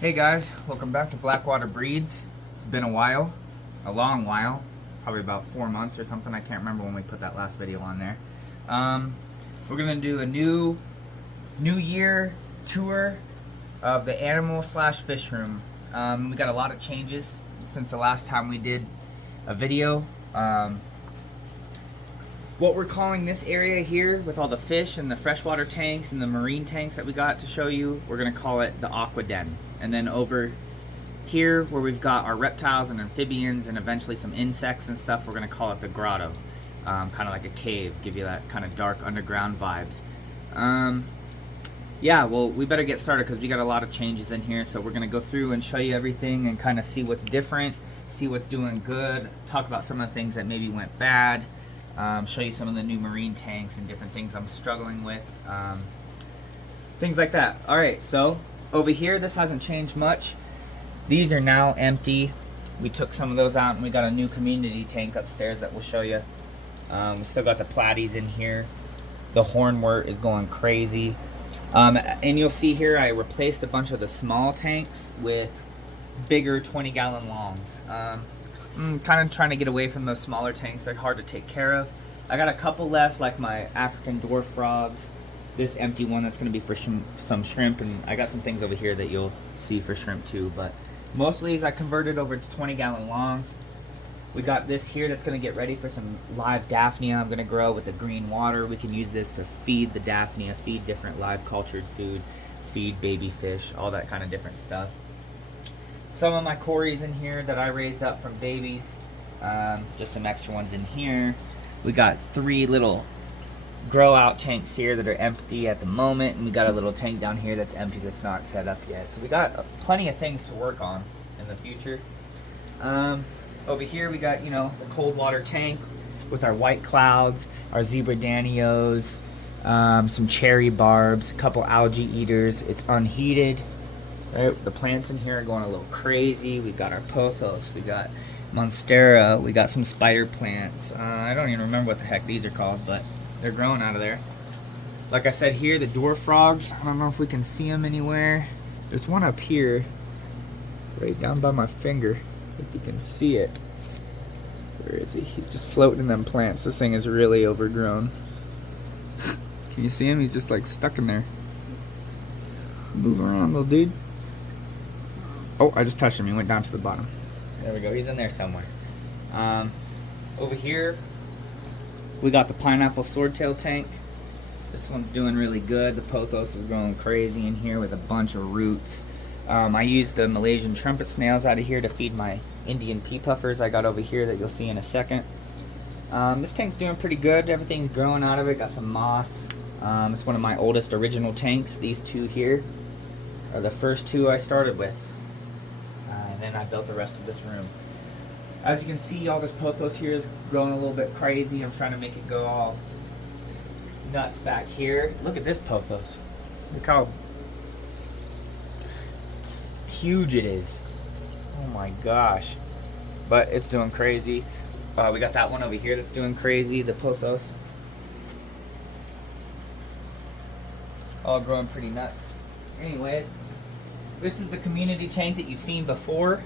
Hey guys, welcome back to Blackwater Breeds. It's been a while, a long while, probably about 4 months or something. I can't remember when we put that last video on there. We're gonna do a new year tour of the animal slash fish room. We got a lot of changes since the last time we did a video. What we're calling this area here with all the fish and the freshwater tanks and the marine tanks that we got to show you, we're gonna call it the Aqua Den. And then over here where we've got our reptiles and amphibians and eventually some insects and stuff, we're gonna call it the Grotto. Kind of like a cave, give you that kind of dark underground vibes. Yeah, well, we better get started because we got a lot of changes in here. So we're gonna go through and show you everything and kind of see what's different, see what's doing good, talk about some of the things that maybe went bad. Show you some of the new marine tanks and different things I'm struggling with, things like that. Alright, so over here this hasn't changed much. These are now empty. We took some of those out and we got a new community tank upstairs that we'll show you. We still got the platies in here. The hornwort is going crazy. And you'll see here I replaced a bunch of the small tanks with bigger 20-gallon longs. I'm kind of trying to get away from those smaller tanks. They're hard to take care of. I got a couple left, like my African dwarf frogs. This empty one that's going to be for some shrimp, and I got some things over here that you'll see for shrimp too. But most of these I converted over to 20-gallon longs. We got this here that's going to get ready for some live Daphnia. I'm going to grow with the green water. We can use this to feed the Daphnia, feed different live cultured food, feed baby fish, all that kind of different stuff. Some of my cories in here that I raised up from babies, just some extra ones in here. We got 3 little grow out tanks here that are empty at the moment, and we got a little tank down here that's empty that's not set up yet. So we got plenty of things to work on in the future. Over here we got, you know, the cold water tank with our white clouds, our zebra danios, some cherry barbs, a couple algae eaters. It's unheated. Right, the plants in here are going a little crazy. We got our pothos, we got monstera, we got some spider plants. I don't even remember what the heck these are called, but they're growing out of there. Like I said here, the dwarf frogs, I don't know if we can see them anywhere. There's one up here, right down by my finger, if you can see it. Where is he? He's just floating in them plants. This thing is really overgrown. Can you see him? He's just like stuck in there. Move around, little dude. Oh, I just touched him. He went down to the bottom. There we go. He's in there somewhere. Over here, we got the pineapple swordtail tank. This one's doing really good. The pothos is growing crazy in here with a bunch of roots. I used the Malaysian trumpet snails out of here to feed my Indian pea puffers I got over here that you'll see in a second. This tank's doing pretty good. Everything's growing out of it. Got some moss. It's one of my oldest original tanks. These 2 here are the first 2 I started with. And then I built the rest of this room. As you can see, all this pothos here is growing a little bit crazy. I'm trying to make it go all nuts back here. Look at this pothos. Look how huge it is. Oh my gosh. But it's doing crazy. We got that one over here that's doing crazy, the pothos. All growing pretty nuts. Anyways, this is the community tank that you've seen before.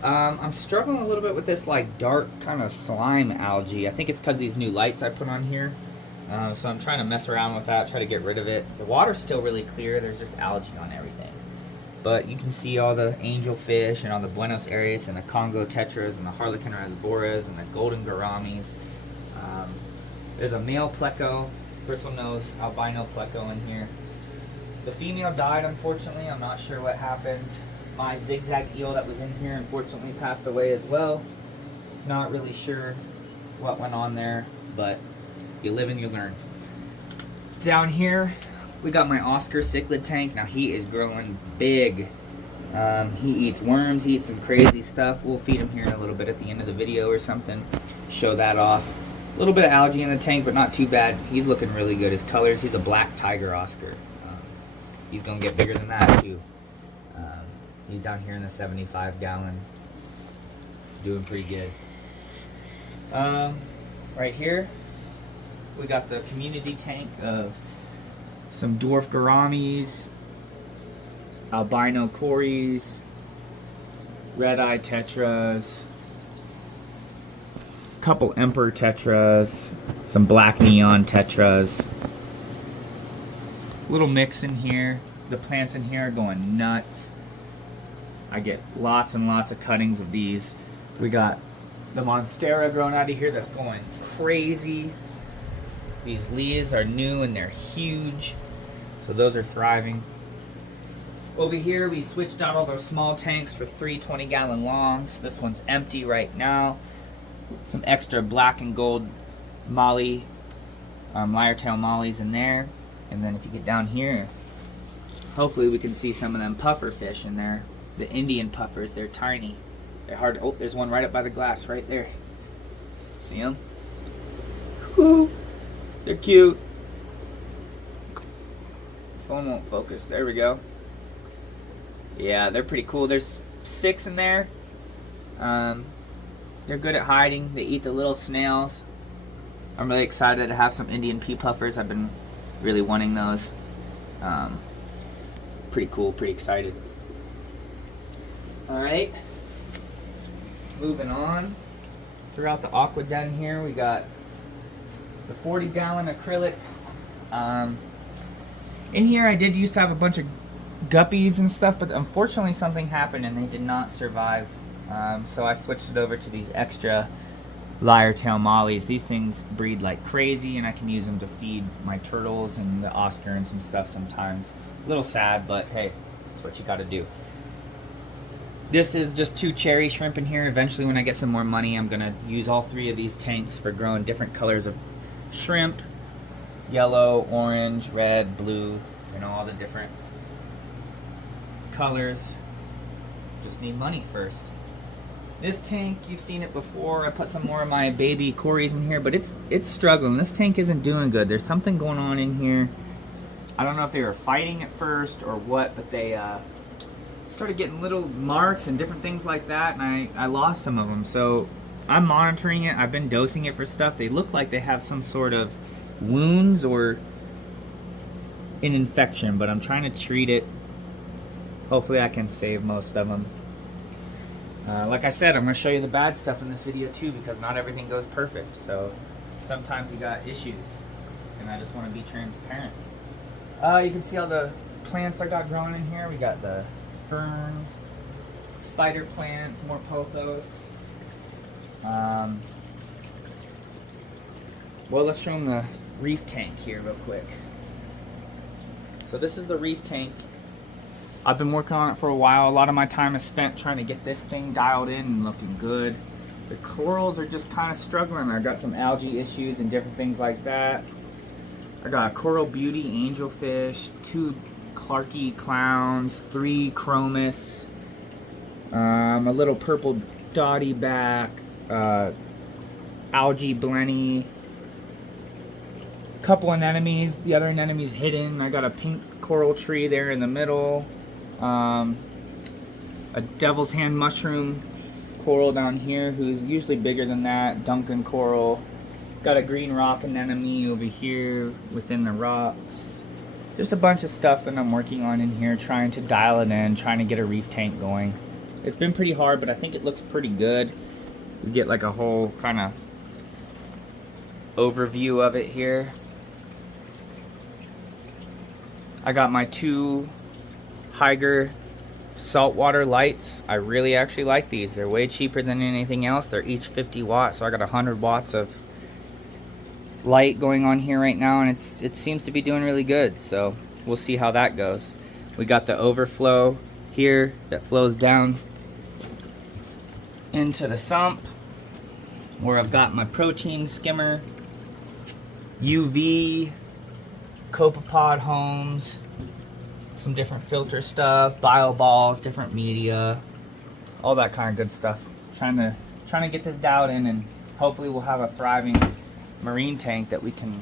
I'm struggling a little bit with this like dark kind of slime algae. I think it's because these new lights I put on here. So I'm trying to mess around with that, try to get rid of it. The water's still really clear. There's just algae on everything. But you can see all the angelfish and all the Buenos Aires and the Congo tetras and the Harlequin rasboras and the golden gouramis. There's a male pleco, bristlenose albino pleco in here. The female died, unfortunately. I'm not sure what happened. My zigzag eel that was in here unfortunately passed away as well. Not really sure what went on there, but you live and you learn. Down here, we got my Oscar cichlid tank. Now he is growing big. He eats worms, he eats some crazy stuff. We'll feed him here in a little bit at the end of the video or something. Show that off. A little bit of algae in the tank, but not too bad. He's looking really good. His colors, he's a black tiger Oscar. He's gonna get bigger than that too. He's down here in the 75-gallon, doing pretty good. Right here, we got the community tank of some dwarf gouramis, albino cories, red-eye tetras, couple emperor tetras, some black neon tetras. Little mix in here. The plants in here are going nuts. I get lots and lots of cuttings of these. We got the monstera growing out of here that's going crazy. These leaves are new and they're huge, so those are thriving. Over here we switched out all those small tanks for 3 20-gallon longs. This one's empty right now. Some extra black and gold molly, lyre-tail mollies in there. And then if you get down here, hopefully we can see some of them puffer fish in there. The Indian puffers, they're tiny. They're hard. Oh, there's one right up by the glass right there. See them? Woo! They're cute. Phone won't focus. There we go. Yeah, they're pretty cool. There's 6 in there. They're good at hiding. They eat the little snails. I'm really excited to have some Indian pea puffers. I've been really wanting those. Pretty cool, pretty excited. Alright, moving on. Throughout the aqua den here, we got the 40-gallon acrylic. In here I did used to have a bunch of guppies and stuff, but unfortunately something happened and they did not survive. So I switched it over to these extra lyre-tail mollies. These things breed like crazy and I can use them to feed my turtles and the Oscar and some stuff sometimes. A little sad, but hey, that's what you gotta do. This is just 2 cherry shrimp in here. Eventually when I get some more money, I'm gonna use all 3 of these tanks for growing different colors of shrimp. Yellow, orange, red, blue, you know, all the different colors. Just need money first. This tank, you've seen it before. I put some more of my baby cories in here, but it's struggling. This tank isn't doing good. There's something going on in here. I don't know if they were fighting at first or what, but they started getting little marks and different things like that, and I lost some of them. So I'm monitoring it. I've been dosing it for stuff. They look like they have some sort of wounds or an infection, but I'm trying to treat it. Hopefully I can save most of them. Like I said, I'm going to show you the bad stuff in this video too, because not everything goes perfect. So sometimes you got issues, and I just want to be transparent. You can see all the plants I got growing in here. We got the ferns, spider plants, more pothos. Well, let's show them the reef tank here real quick. So this is the reef tank. I've been working on it for a while. A lot of my time is spent trying to get this thing dialed in and looking good. The corals are just kind of struggling. I've got some algae issues and different things like that. I got a coral beauty angelfish, 2 clarky clowns, 3 chromis, a little purple dotty back, algae blenny, couple anemones. The other anemone's hidden. I got a pink coral tree there in the middle. A devil's hand mushroom coral down here who's usually bigger than that. Duncan coral. Got a green rock anemone over here within the rocks. Just a bunch of stuff that I'm working on in here, trying to dial it in, trying to get a reef tank going. It's been pretty hard, but I think it looks pretty good. We get like a whole kind of overview of it here. I got my 2 Higer saltwater lights. I really actually like these. They're way cheaper than anything else. They're each 50 watts, so I got 100 watts of light going on here right now, and it seems to be doing really good. So we'll see how that goes. We got the overflow here that flows down into the sump, where I've got my protein skimmer, UV, copepod homes, some different filter stuff, bio balls, different media, all that kind of good stuff. Trying to get this dialed in, and hopefully we'll have a thriving marine tank that we can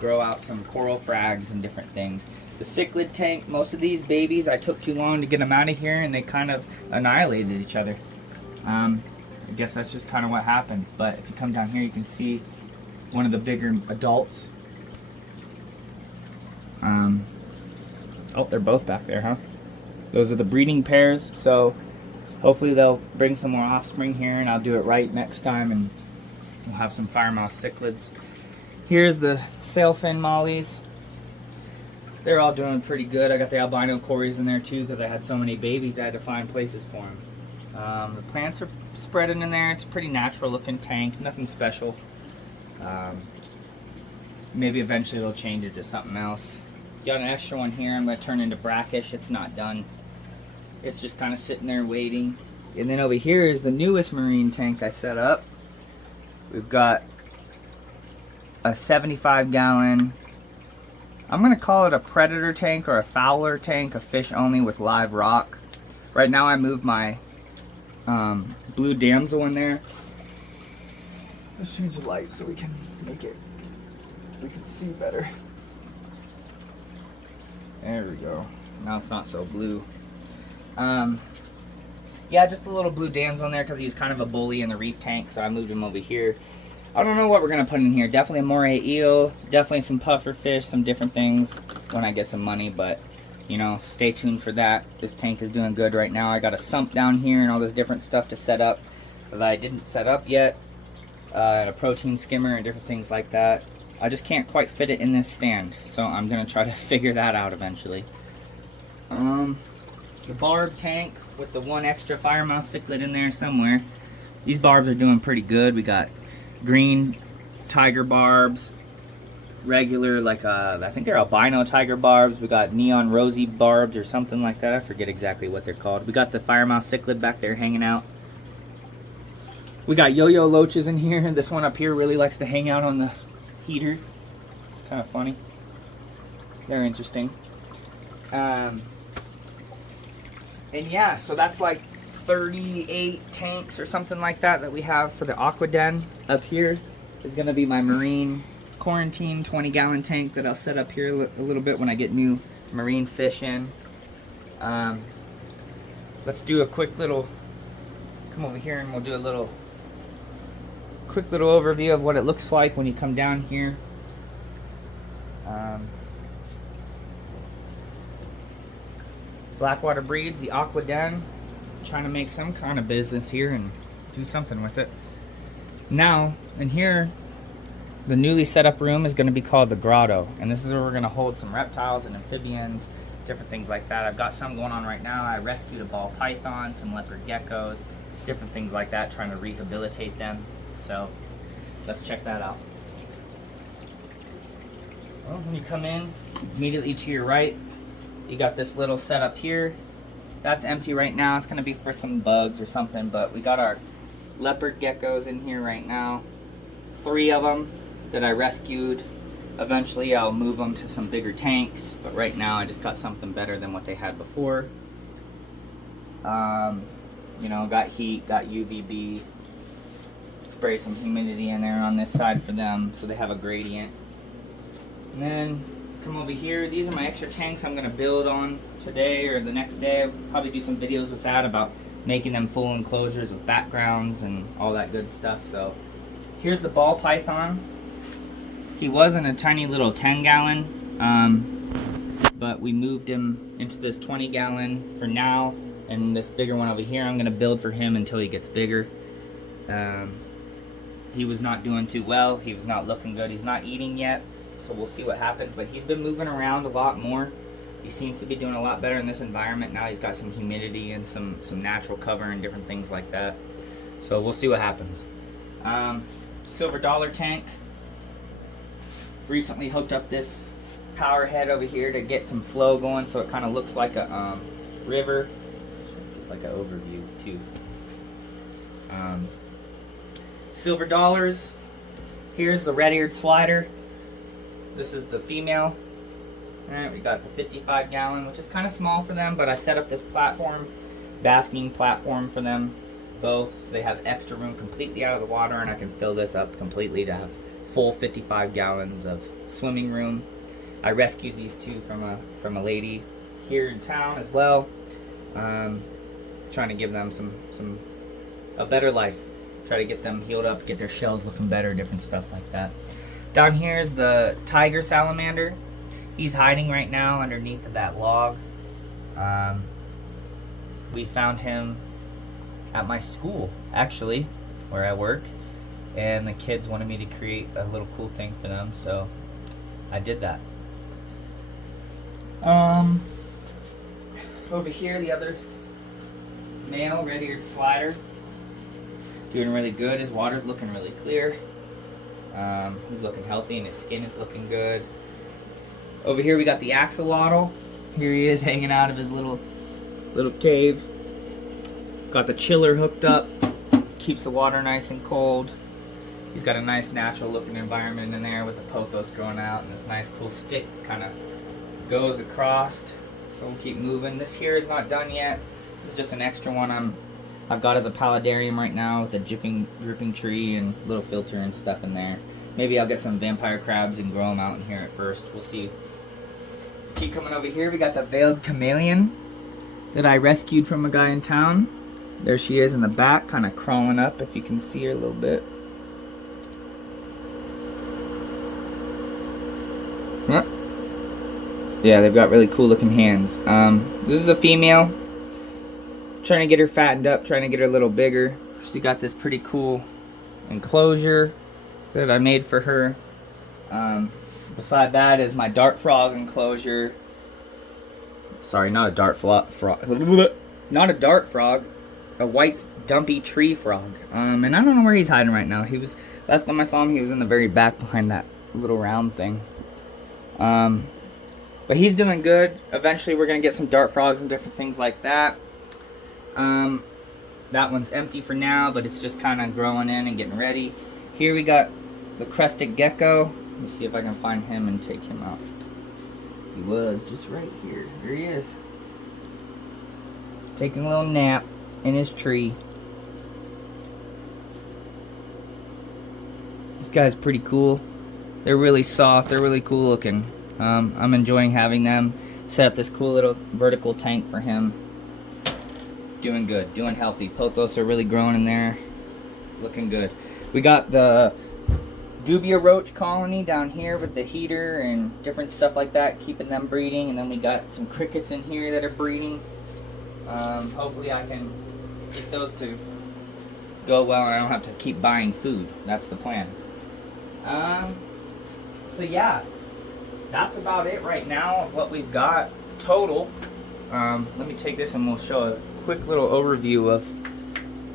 grow out some coral frags and different things. The cichlid tank, most of these babies, I took too long to get them out of here and they kind of annihilated each other. I guess that's just kind of what happens. But if you come down here, you can see one of the bigger adults. Oh, they're both back there, huh? Those are the breeding pairs, so hopefully they'll bring some more offspring here, and I'll do it right next time, and we'll have some firemouth cichlids. Here's the sailfin mollies. They're all doing pretty good. I got the albino cories in there too because I had so many babies I had to find places for them. The plants are spreading in there. It's a pretty natural looking tank, nothing special. Maybe eventually they'll change it to something else. Got an extra one here I'm going to turn into brackish. It's not done. It's just kind of sitting there waiting. And then over here is the newest marine tank I set up. We've got a 75-gallon, I'm going to call it a predator tank or a fowler tank, a fish only with live rock. Right now I moved my blue damsel in there. Let's change the light so we can see better. There we go. Now it's not so blue. Yeah, just a little blue damsel in there because he was kind of a bully in the reef tank, so I moved him over here. I don't know what we're going to put in here. Definitely a moray eel, definitely some puffer fish, some different things when I get some money, but, you know, stay tuned for that. This tank is doing good right now. I got a sump down here and all this different stuff to set up that I didn't set up yet, and a protein skimmer and different things like that. I just can't quite fit it in this stand, so I'm going to try to figure that out eventually. The barb tank with the one extra firemouth cichlid in there somewhere. These barbs are doing pretty good. We got green tiger barbs, regular, like I think they're albino tiger barbs. We got neon rosy barbs or something like that. I forget exactly what they're called. We got the firemouth cichlid back there hanging out. We got yo-yo loaches in here. This one up here really likes to hang out on the heater. It's kind of funny. They're interesting. And yeah, so that's like 38 tanks or something like that we have for the aqua den. Up here is going to be my marine quarantine 20-gallon tank that I'll set up here a little bit when I get new marine fish in. Let's do a quick little, come over here and we'll do a quick little overview of what it looks like when you come down here. Blackwater Breeds, the aqua den. Trying to make some kind of business here and do something with it. Now, in here, the newly set up room is going to be called the Grotto, and this is where we're going to hold some reptiles and amphibians, different things like that. I've got some going on right now. I rescued a ball python, some leopard geckos, different things like that, trying to rehabilitate them. So let's check that out. Well, when you come in, immediately to your right, you got this little setup here. That's empty right now. It's going to be for some bugs or something, but we got our leopard geckos in here right now. 3 of them that I rescued. Eventually I'll move them to some bigger tanks, but right now I just got something better than what they had before. You know, got heat, got UVB. Spray some humidity in there on this side for them so they have a gradient. And then come over here. These are my extra tanks I'm going to build on today or the next day. I'll probably do some videos with that about making them full enclosures with backgrounds and all that good stuff. So here's the ball python. He was in a tiny little 10-gallon, but we moved him into this 20-gallon for now, and this bigger one over here I'm going to build for him until he gets bigger. He was not doing too well. He was not looking good. He's not eating yet, so we'll see what happens, but he's been moving around a lot more. He seems to be doing a lot better in this environment. Now he's got some humidity and some natural cover and different things like that. So we'll see what happens. Silver dollar tank. Recently hooked up this power head over here to get some flow going so it kind of looks like a river. Like an overview too. Silver dollars. Here's the red-eared slider. This is the female. Alright, we got the 55-gallon, which is kind of small for them, but I set up this platform, basking platform for them both, so they have extra room completely out of the water, and I can fill this up completely to have full 55 gallons of swimming room. I rescued these two from a lady here in town as well. Trying to give them a better life. Try to get them healed up, get their shells looking better, different stuff like that. Down here is the tiger salamander. He's hiding right now underneath of that log. we found him at my school, actually, where I work, and the kids wanted me to create a little cool thing for them, so I did that. Over here, the other male, red-eared slider, doing really good. His water's looking really clear. He's looking healthy, and his skin is looking good. Over here, we got the axolotl. Here he is, hanging out of his little cave. Got the chiller hooked up, keeps the water nice and cold. He's got a nice natural looking environment in there with the pothos growing out, and this nice cool stick kind of goes across. So we'll keep moving. This here is not done yet. This is just an extra one I've got as a paludarium right now with a dripping tree and little filter and stuff in there. Maybe I'll get some vampire crabs and grow them out in here at first. We'll see. Keep coming over here. We got the veiled chameleon that I rescued from a guy in town. There she is in the back, kind of crawling up, if you can see her a little bit. Yeah, they've got really cool looking hands. This is a female. Trying to get her fattened up, trying to get her a little bigger. She got this pretty cool enclosure that I made for her. Beside that is my dart frog enclosure. Sorry, not a dart frog. Not a dart frog. A white dumpy tree frog. And I don't know where he's hiding right now. Last time I saw him, he was in the very back behind that little round thing. But he's doing good. Eventually we're going to get some dart frogs and different things like that. That one's empty for now, but it's just kind of growing in and getting ready. Here we got the crested gecko. Let me see if I can find him and take him out. He was just right here. There he is. Taking a little nap in his tree. This guy's pretty cool. They're really soft. They're really cool looking. I'm enjoying having them. Set up this cool little vertical tank for him. Doing good. Doing healthy. Pothos are really growing in there. Looking good. We got the dubia roach colony down here with the heater and different stuff like that, keeping them breeding. And then we got some crickets in here that are breeding. Hopefully I can get those to go well and I don't have to keep buying food. That's the plan. So yeah, that's about it right now of what we've got total. Let me take this and we'll show a quick little overview of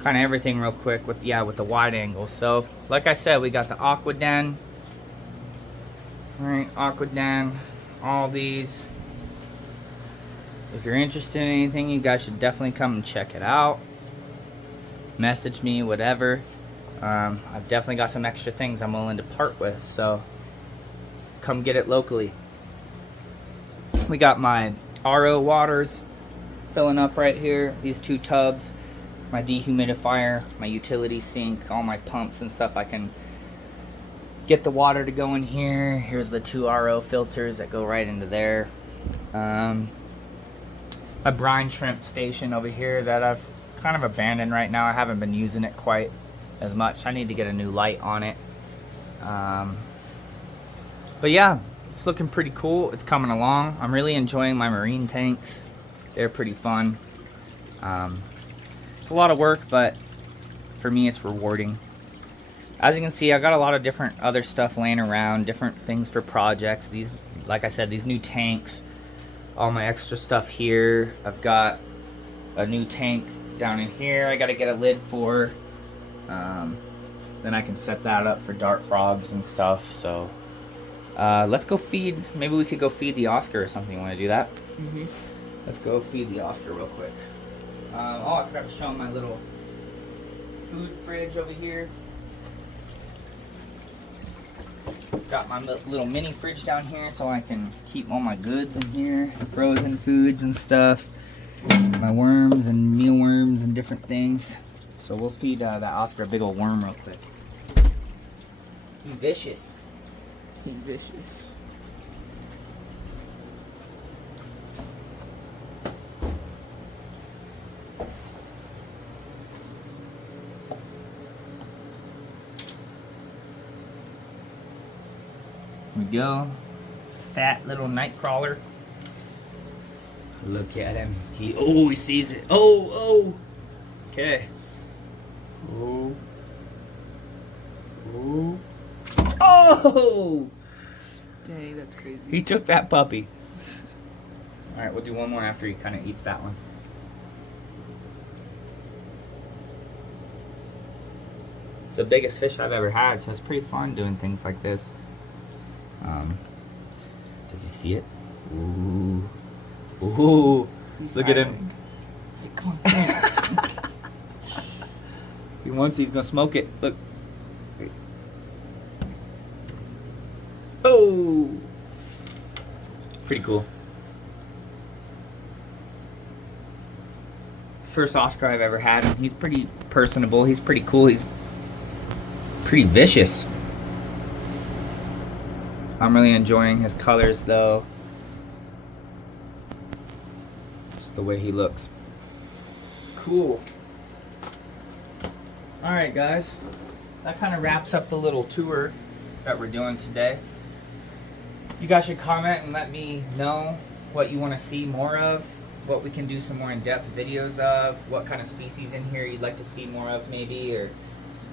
kind of everything real quick with the wide angle. So like I said, we got the Aqua den. All right, Aqua den, all these. If you're interested in anything, you guys should definitely come and check it out. Message me, whatever. I've definitely got some extra things I'm willing to part with, so come get it locally. We got my RO waters filling up right here. These 2 tubs, my dehumidifier, my utility sink, all my pumps and stuff. I can get the water to go in here. Here's the 2 RO filters that go right into there. My brine shrimp station over here that I've kind of abandoned right now. I haven't been using it quite as much. I need to get a new light on it. But yeah, it's looking pretty cool. It's coming along. I'm really enjoying my marine tanks. They're pretty fun. It's a lot of work, but for me it's rewarding. As you can see, I got a lot of different other stuff laying around, different things for projects. These, like I said, these new tanks, all my extra stuff here. I've got a new tank down in here I got to get a lid for. Then I can set that up for dart frogs and stuff. So let's go feed. Maybe we could go feed the Oscar or something. You want to do that? Mm-hmm. Let's go feed the Oscar real quick. Oh, I forgot to show him my little food fridge over here. Got my little mini fridge down here so I can keep all my goods in here. Frozen foods and stuff. My worms and mealworms and different things. So we'll feed that Oscar a big old worm real quick. He's vicious. He's vicious. Here we go. Fat little night crawler. Look at him. He sees it. Oh. Okay. Oh. Dang, that's crazy. He took that puppy. All right, we'll do one more after he kind of eats that one. It's the biggest fish I've ever had, so it's pretty fun doing things like this. Does he see it? Ooh. Look at him. He's like, come on. He's gonna smoke it. Look. Oh! Pretty cool. First Oscar I've ever had, and he's pretty personable. He's pretty cool. He's pretty vicious. I'm really enjoying his colors, though. Just the way he looks. Cool. Alright, guys. That kind of wraps up the little tour that we're doing today. You guys should comment and let me know what you want to see more of, what we can do some more in-depth videos of, what kind of species in here you'd like to see more of maybe, or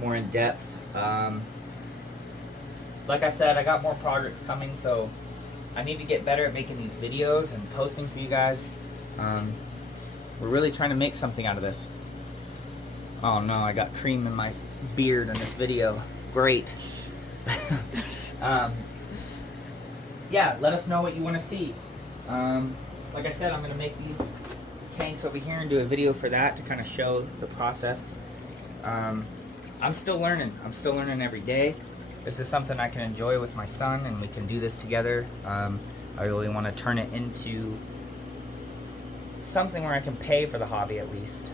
more in-depth. Like I said, I got more projects coming, so I need to get better at making these videos and posting for you guys. We're really trying to make something out of this. Oh no, I got cream in my beard in this video. Great. Yeah, let us know what you want to see. Like I said, I'm going to make these tanks over here and do a video for that to kind of show the process. I'm still learning. I'm still learning every day. This is something I can enjoy with my son, and we can do this together. I really want to turn it into something where I can pay for the hobby at least,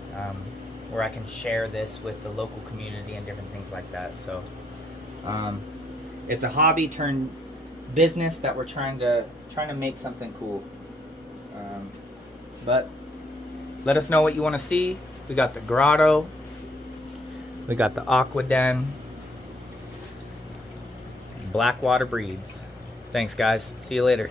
where I can share this with the local community and different things like that. So it's a hobby turned business that we're trying to make something cool. But let us know what you want to see. We got the Grotto, we got the Aqua Den, Blackwater Breeds. Thanks guys, see you later.